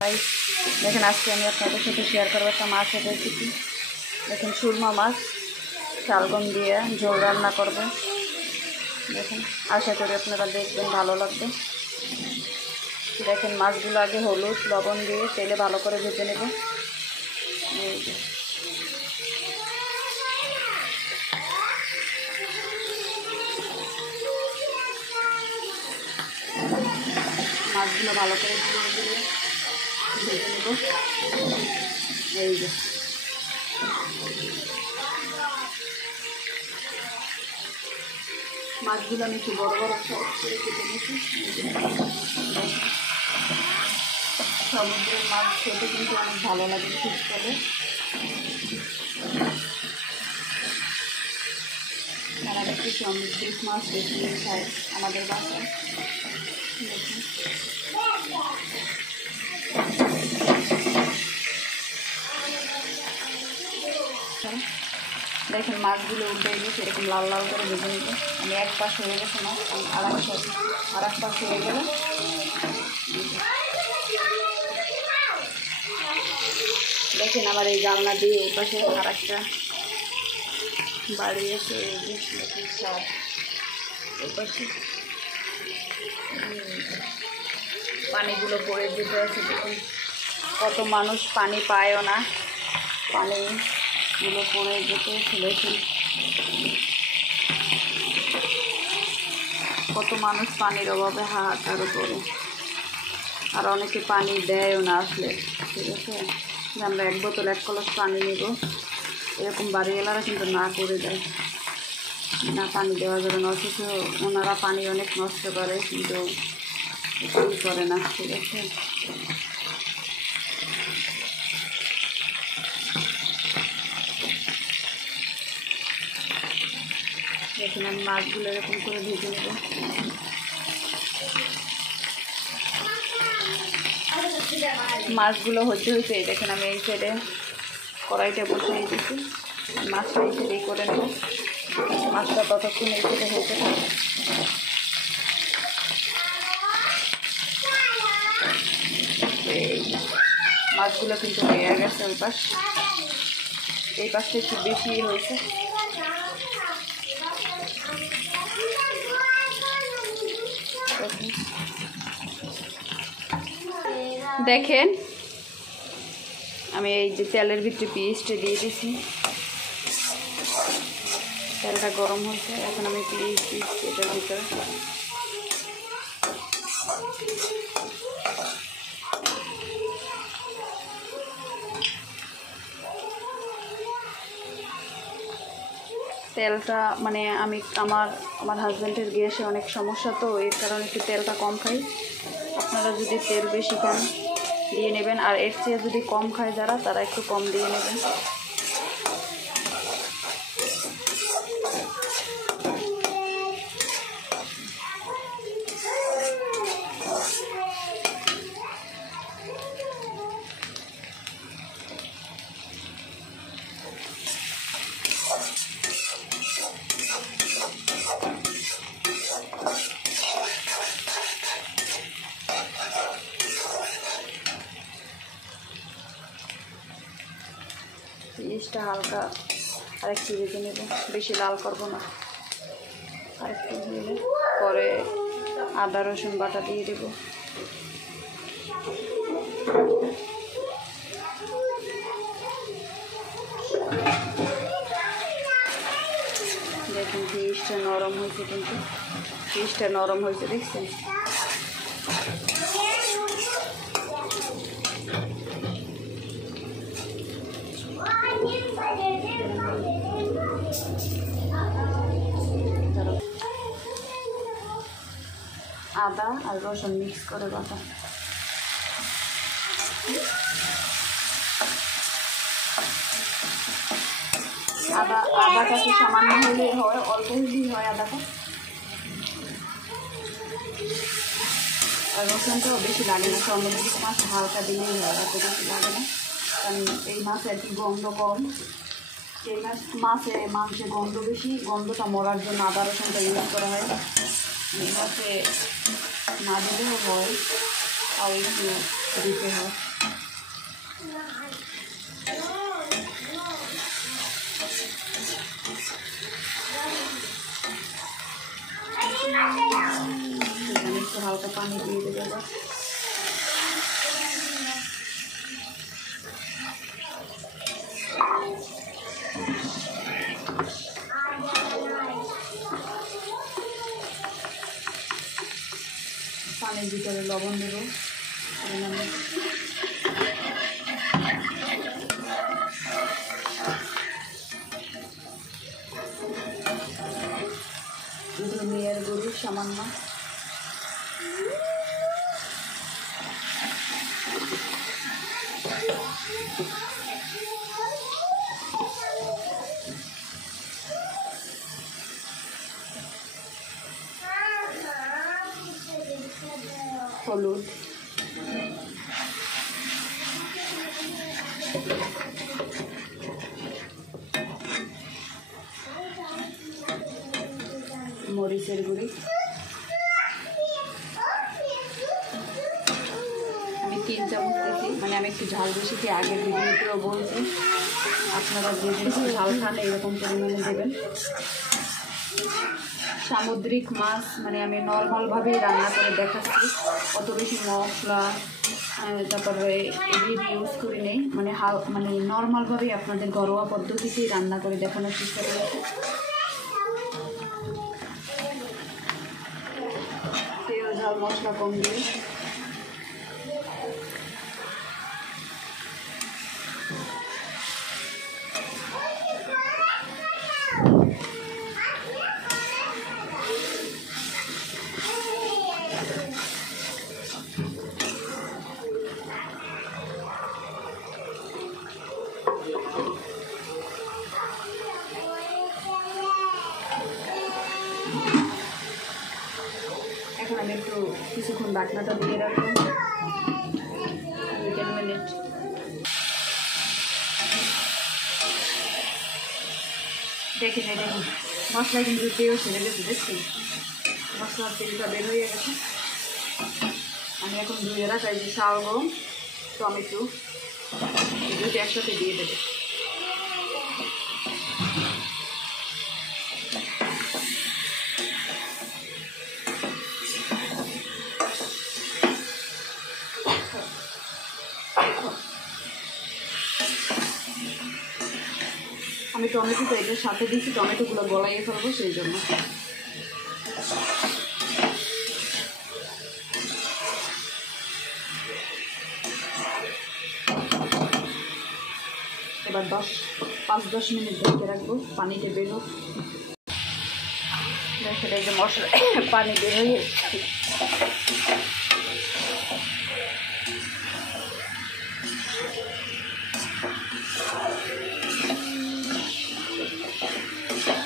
দেখেন আজকে আমি আপনাদের সাথে শেয়ার করবো একটা মাছের রেসিপি। দেখেন সুরমা মাছ শালগম দিয়ে ঝোল রান্না করব। দেখেন আশা করি আপনারা দেখবেন, ভালো লাগবে। দেখেন মাছগুলো আগে হলুদ লবণ দিয়ে তেলে ভালো করে ভেজে নেব। মাছগুলো ভালো করে ভেজে নেব। এই যে মাছগুলো আমি একটু বড় বড় সাইজ করে কেটে নিয়েছি। সমুদ্রের মাছ খেতে কিন্তু অনেক ভালো লাগে শীতকালে। তারা একটু সমুদ্রের মাছ বেশি খায় আমাদের বাসায়। দেখেন মাছগুলো উল্টে গেছে, এরকম লাল লাল করে ভেজে নিতে। আমি এক পাশ হয়ে গেছে মাছ, আর এক পাশ হয়ে গেলে দেখেন আমার এই জানলা দিয়ে এই পাশে আর একটা বাড়ি এসে এই যে দেখেন এই পাশে পানিগুলো পড়ে যেতে আছে। দেখুন কত মানুষ পানি পায়ও না, পানিগুলো পড়ে যেতে দেখুন কত মানুষ পানির অভাবে হাহাকার করে, আর অনেকে পানি দেয়ও না আসলে। ঠিক আছে, আমরা এক বোতল এক কলস পানি নেব, এরকম বাড়িওয়ালারা কিন্তু না করে দেয়, না পানি দেওয়া যাবে না। অথচ ওনারা পানি অনেক নষ্ট করে, কিন্তু কিছুই করে না। ঠিক আছে, দেখুন আমি মাছগুলো এরকম করে ভেজে নেব। মাছগুলো হচ্ছে দেখেন আমি এই সাইডে কড়াইটা বসিয়ে দিচ্ছি, মাছটা এই সাইডেই করে নেব। মাছটা ততক্ষণ এই সাইডে হতে থাকে। মাছগুলো কিন্তু হয়ে গেছে, ওই পাশ এই পাশটা একটু বেশি হয়েছে। দেখেন আমি এই যে তেলের ভিতরে পেঁয়াজটা দিয়ে দিছি, তেলটা গরম হয়েছে। এখন আমি পেঁয়াজ দিচ্ছি এটার ভিতরে। তেলটা মানে আমি আমার হাজব্যান্ডের গ্যাসে অনেক সমস্যা, তো এর কারণে একটু তেলটা কম খাই। আপনারা যদি তেল বেশি খান দিয়ে নেবেন, আর এর চেয়ে যদি কম খায় যারা, তারা একটু কম দিয়ে নেবেন। পেঁয়াজটা হালকা আরেকটু ভেজে নেব, বেশি লাল করবো না। আরেকটু ভেজে পরে আদা রসুন বাটা দিয়ে দেব। দেখুন পেঁয়াজটা নরম হয়েছে, কিন্তু পেঁয়াজটা নরম হয়েছে দেখছেন। আদা আর রসুন মিক্স করে বাটা। আদাটা তো সামান্য হলেই হয়, অল্প হলেই হয় আদাটা। আর রসুনটাও বেশি লাগে না, সমুদ্রিক মাছ হালকা দিলেই হয়, এত বেশি লাগে না। কারণ এই মাছ আর কি গন্ধ কম, এই মাংসে গন্ধ বেশি, গন্ধটা মরার জন্য আদা রসুনটা ইউজ করা হয়। এই মাছে না দিলেও হয়, তাও একটু দিতে হয়। এখানে একটু হালকা পানি দিয়ে দেবো এবার। পানির ভিতরে লবণ দেবো, ধনিয়ার গুঁড়ো সামান্য, হলুদ, মরিচের গুঁড়ি, আমি 3 চামচ দিয়েছি, মানে আমি একটু ঝাল বেশি খেয়ে আগের ভিডিওতেও বলছি, আপনারা যে বেশি ঝাল খান এরকম পরিমাণে দেবেন। সামুদ্রিক মাছ মানে আমি নর্মালভাবেই রান্না করে দেখাচ্ছি, অত বেশি মশলা তারপরে এগুলি ইউজ করি নেই, মানে মানে নর্মালভাবেই আপনাদের ঘরোয়া পদ্ধতিতেই রান্না করে দেখানোর চেষ্টা করেছি। তেল ঝাল মশলা কম দিয়ে এখন আমি একটু কিছুক্ষণ ঢাকনাটা দিয়ে রাখবো 10 মিনিট। দেখি দেখুন মশলা কিন্তু তেল ছেড়ে গেছে, দেখছি মশলার তেলটা বের হয়ে গেছে। আমি এখন ধুয়ে রাখা যে শালগম, টমেটো দুটো একসাথে দিয়ে দেবো। আমি টমেটোটা এটার সাথে দিচ্ছি, টমেটোগুলো গলাইয়ে ফেলবো সেই জন্য। এবার 5-10 মিনিট ঢেকে রাখবো, পানিটা বের হোক। দেখেন এই যে মশলা পানি বের হয়ে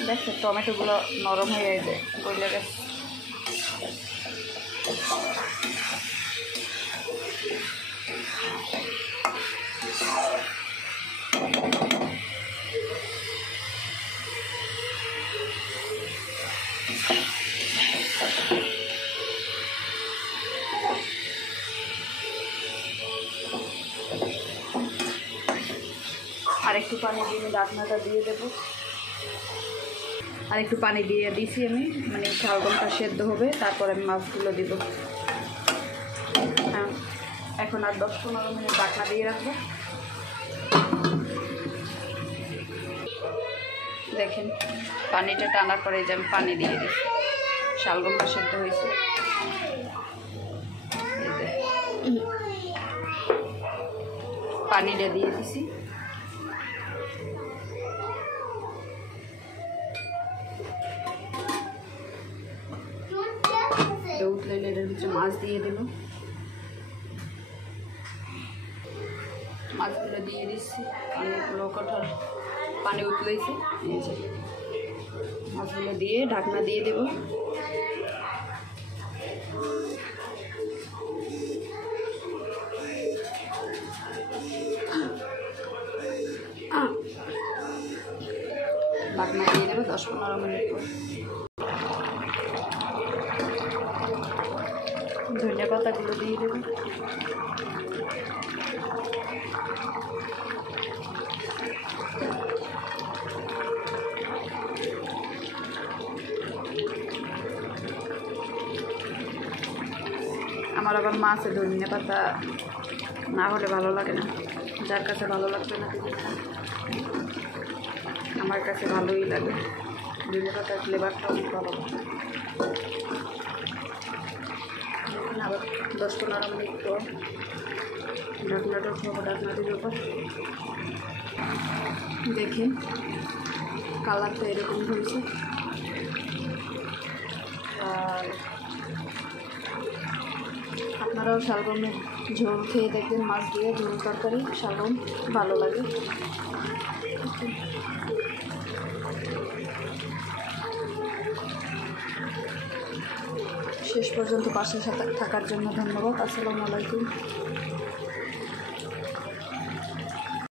দেখছেন টমেটোগুলো নরম হয়ে যায়, গলে গেছে। আর একটু পানি দিয়ে ঢাকনাটা দিয়ে দেবো। আর একটু পানি দিয়ে দিছি আমি, মানে শালগমটা সেদ্ধ হবে, তারপর আমি মাছগুলো দিব। এখন আর 10-15 মিনিট ঢাকনা দিয়ে রাখবো। দেখেন পানিটা টানার পরে যে আমি পানি দিয়ে দিচ্ছি, শালগমটা সেদ্ধ হয়েছে। পানিটা দিয়ে দিছি। উঠলে এটার ভিতরে মাছ দিয়ে দেব, মাছগুলো দিয়ে দিচ্ছি। অনেকগুলো কঠোর পানি উঠলেছে, এই যে মাছগুলো দিয়ে ঢাকনা দিয়ে দেব। ঢাকনা দিয়ে দেবো 10-15 মিনিট পর। ধনিয়া পাতাগুলো দিয়ে দেবো। মাছে ধনিয়া পাতা না হলে ভালো লাগে না। যার কাছে ভালো লাগবে না আমার কাছে ভালোই লাগে। ধনিয়া পাতার ফ্লেভারটা অনেক ভালো লাগে। আবার 10-15 মিনিট পর ঢাকনাটা খাবো, ঢাকনাটির উপর দেখে কালারটা এরকম হয়েছে। আর আপনারাও শালগমের ঝোল খেয়ে দেখবেন, মাছ দিয়ে ঝোল তরকারি শালগম ভালো লাগে। শেষ পর্যন্ত পাশে থাকার জন্য ধন্যবাদ। আসসালামু আলাইকুম।